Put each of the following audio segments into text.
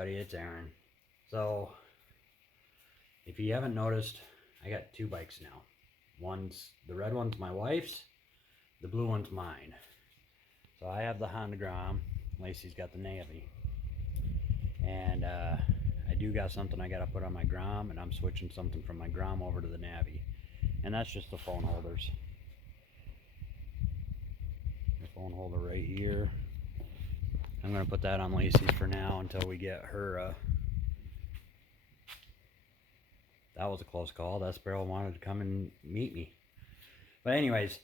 everybody, it's Aaron. So, if you haven't noticed, I got two bikes now. The red one's my wife's, the blue one's mine. So I have the Honda Grom, Lacey's got the Navy. And I do got something I gotta put on my Grom, and I'm switching something from my Grom over to the Navy. And that's just the phone holders. The phone holder right here. I'm gonna put that on Lacey's for now until we get her. That was a close call. That sparrow wanted to come and meet me. But anyways,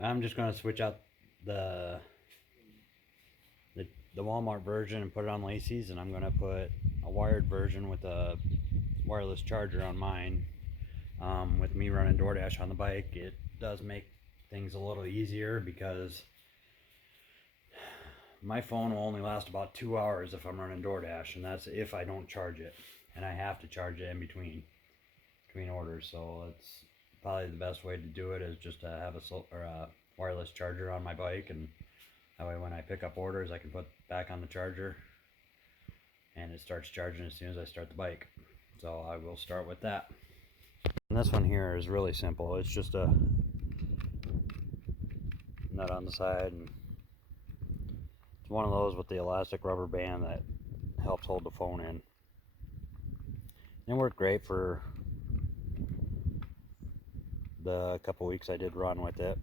I'm just gonna switch out the Walmart version and put it on Lacey's, and I'm gonna put a wired version with a wireless charger on mine. With me running DoorDash on the bike, it does make things a little easier because my phone will only last about 2 hours if I'm running DoorDash, and that's if I don't charge it, and I have to charge it in between orders. So it's probably the best way to do it is just to have a wireless charger on my bike, and that way when I pick up orders I can put back on the charger and it starts charging as soon as I start the bike. So I will start with that. And this one here is really simple. It's just a nut on the side, and it's one of those with the elastic rubber band that helps hold the phone in. It worked great for the couple weeks I did run with it.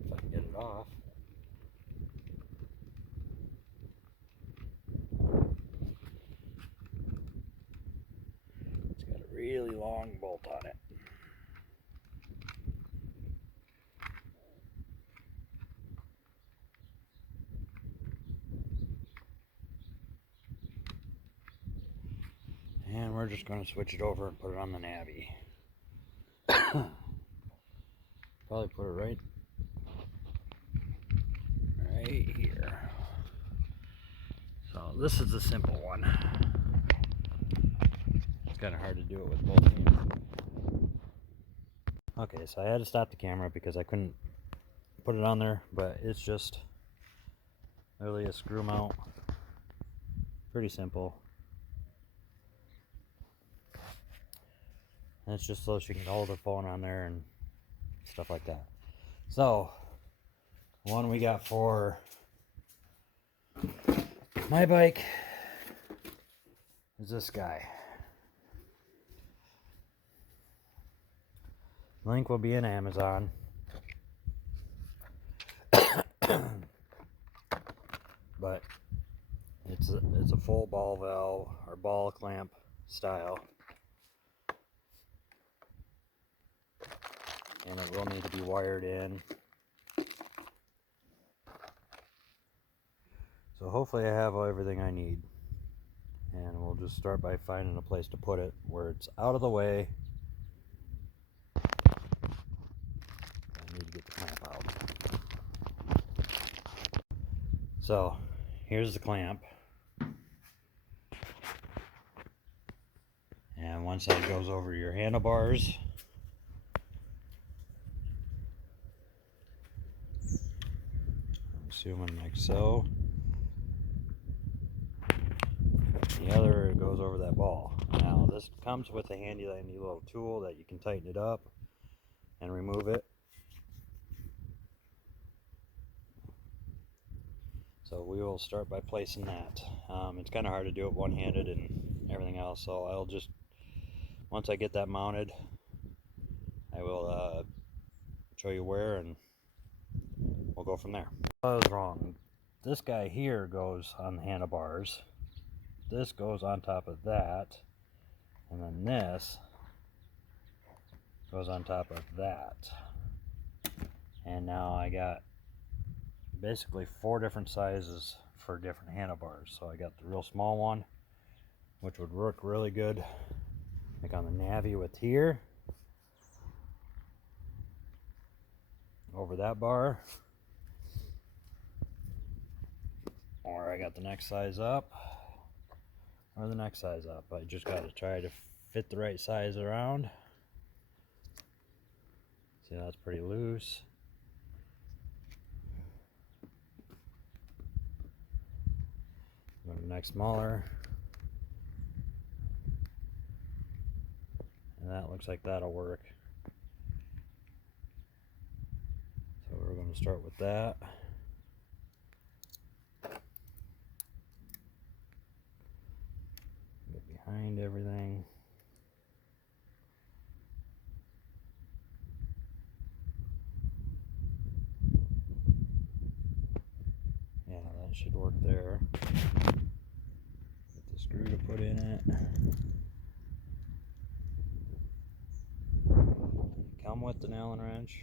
If I can get it off. It's got a really long bolt on it. And we're just going to switch it over and put it on the Navy. Probably put it right here. So this is the simple one. It's kind of hard to do it with both hands. Okay, so I had to stop the camera because I couldn't put it on there, but it's just literally a screw mount. Pretty simple. And it's just so she can hold her phone on there and stuff like that. So, one we got for my bike is this guy. Link will be in Amazon. But it's a full ball valve or ball clamp style. And it will need to be wired in. So hopefully I have everything I need. And we'll just start by finding a place to put it where it's out of the way. I need to get the clamp out. So here's the clamp. And one side goes over your handlebars. Assuming like so. The other goes over that ball. Now this comes with a handy little tool that you can tighten it up and remove it. So we will start by placing that. It's kind of hard to do it one-handed and everything else, so I'll just, once I get that mounted, I will show you where and we'll go from there. I was wrong. This guy here goes on the handlebars. This goes on top of that. And then this goes on top of that. And now I got basically 4 different sizes for different handlebars. So I got the real small one, which would work really good like on the Navy with here. Over that bar. or I got the next size up, or the next size up. I just got to try to fit the right size around. See, that's pretty loose. Go to the next smaller. And that looks like that'll work. So we're going to start with that. Get behind everything. Yeah, that should work there. Get the screw to put in it. Come with an Allen wrench.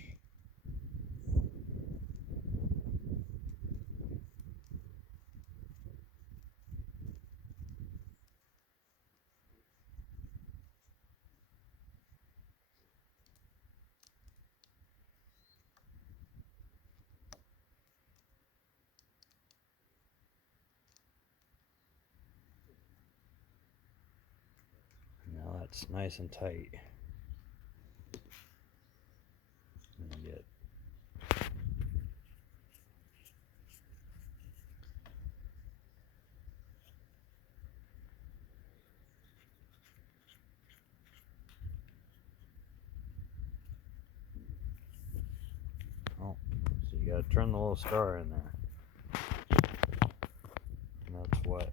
Now that's nice and tight. And get oh, so you gotta turn the little star in there. And that's what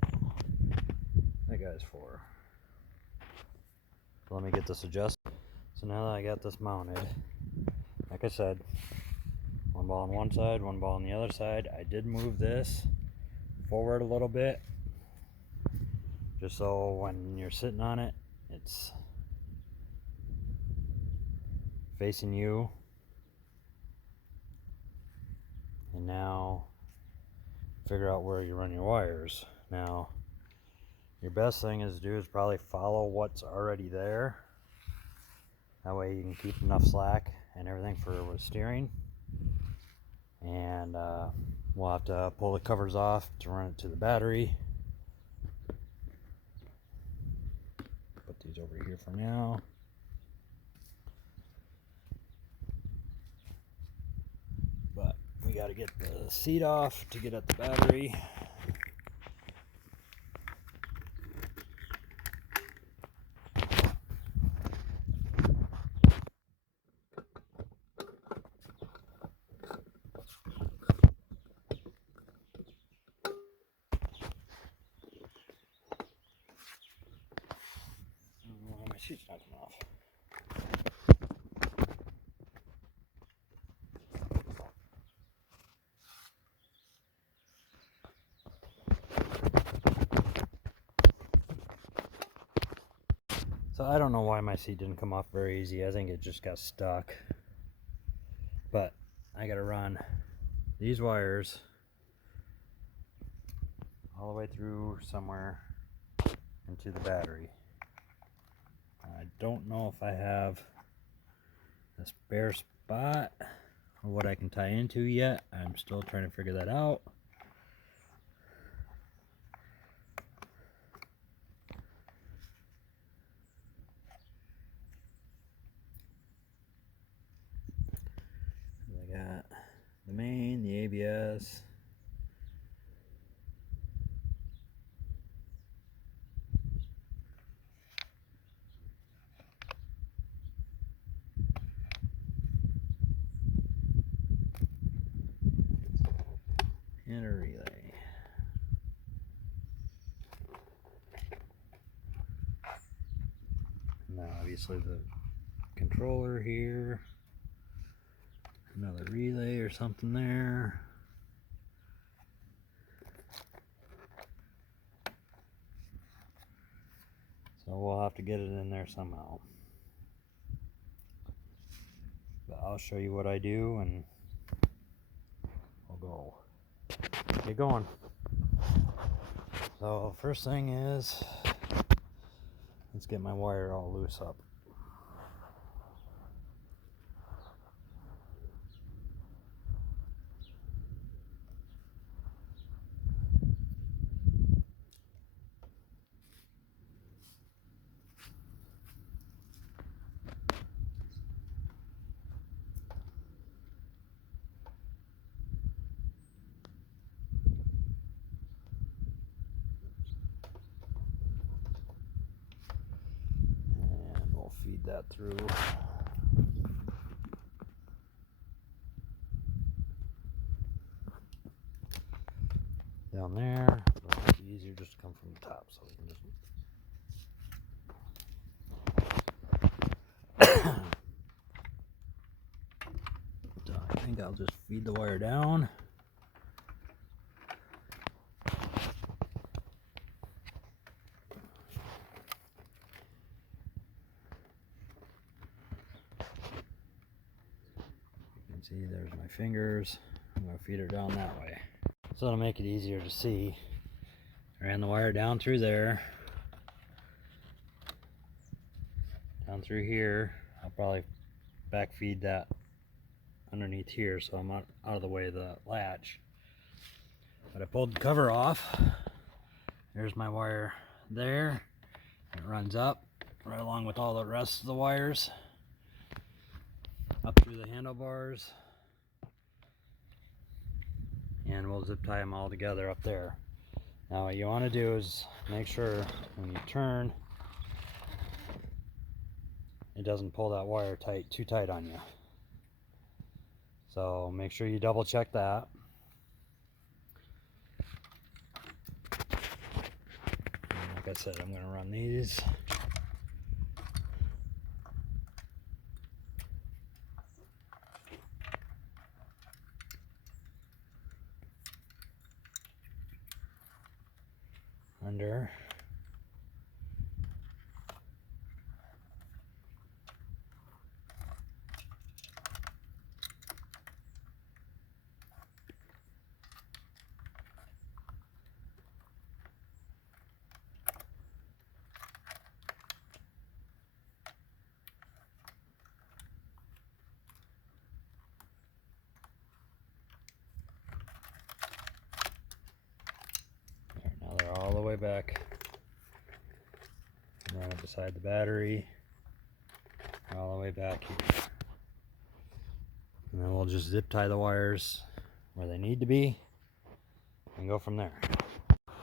that guy's for. So let me get this adjusted. So now that I got this mounted, like I said, one ball on one side, one ball on the other side. I did move this forward a little bit, just so when you're sitting on it, it's facing you. And now figure out where you run your wires. Now your best thing is to do is probably follow what's already there. That way you can keep enough slack and everything for steering. And we'll have to pull the covers off to run it to the battery. Put these over here for now. But we got to get the seat off to get at the battery. My seat's not coming off. So I don't know why my seat didn't come off very easy. I think it just got stuck. But I gotta run these wires all the way through somewhere into the battery. I don't know if I have a spare spot or what I can tie into yet. I'm still trying to figure that out. I got the main, the ABS, and a relay. Now obviously the controller here, another relay or something there. So we'll have to get it in there somehow. But I'll show you what I do and we'll go. Get going. So first thing is, let's get my wire all loose up. that through. Down there, but it might be easier just to come from the top, so we can just. So I think I'll just feed the wire down. You can see there's my fingers. I'm going to feed her down that way. So it'll make it easier to see. I ran the wire down through there. Down through here. I'll probably back feed that underneath here so I'm out of the way of the latch. But I pulled the cover off. There's my wire there. It runs up right along with all the rest of the wires up through the handlebars, and we'll zip tie them all together up there. Now what you want to do is make sure when you turn it doesn't pull that wire too tight on you. So make sure you double check that. And like I said, I'm going to run these. Under. Now they're all the way back. Run it beside the battery. All the way back here. And then we'll just zip tie the wires where they need to be and go from there.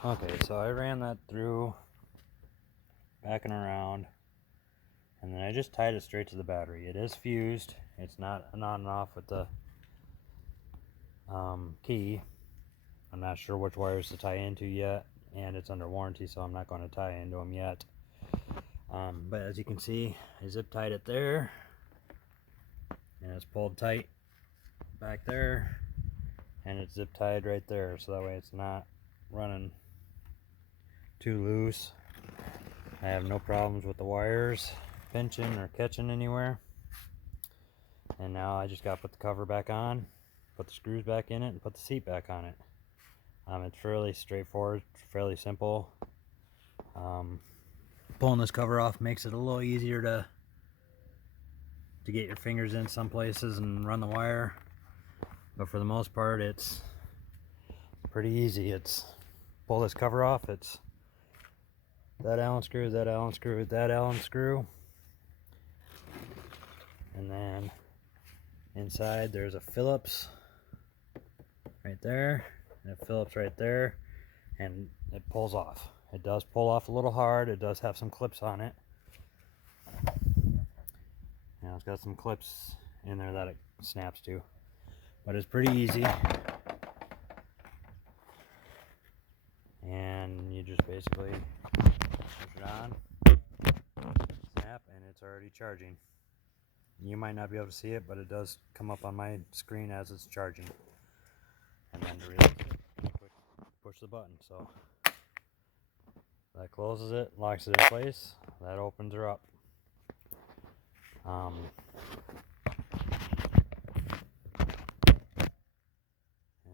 Okay, so I ran that through, back and around, and then I just tied it straight to the battery. It is fused. It's not on and off with the key. I'm not sure which wires to tie into yet, and it's under warranty, so I'm not going to tie into them yet. But as you can see, I zip tied it there, and it's pulled tight back there, and it's zip tied right there, so that way it's not running too loose. I have no problems with the wires pinching or catching anywhere. And now I just got to put the cover back on, put the screws back in it, and put the seat back on it. It's fairly straightforward, fairly simple. Pulling this cover off makes it a little easier to get your fingers in some places and run the wire, but for the most part it's pretty easy. It's pull this cover off, it's that Allen screw, that Allen screw, that Allen screw, and then inside there's a Phillips right there and a Phillips right there, and it pulls off. It does pull off a little hard. It does have some clips on it. Now it's got some clips in there that it snaps to, but it's pretty easy. And you just basically push it on, snap, and it's already charging. You might not be able to see it, but it does come up on my screen as it's charging. And then to release it, push the button. So that closes it, locks it in place. That opens her up. And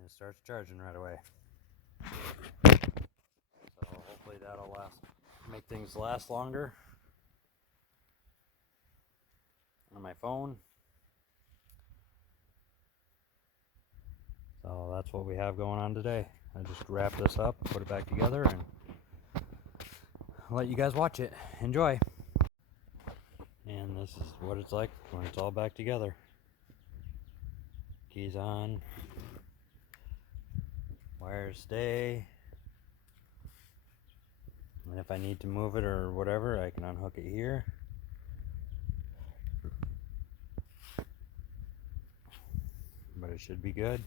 it starts charging right away. So hopefully that'll make things last longer on my phone. So that's what we have going on today. I just wrap this up, put it back together, and let you guys watch it. Enjoy. And this is what it's like when it's all back together. Keys on, wires stay, and if I need to move it or whatever, I can unhook it here. it should be good.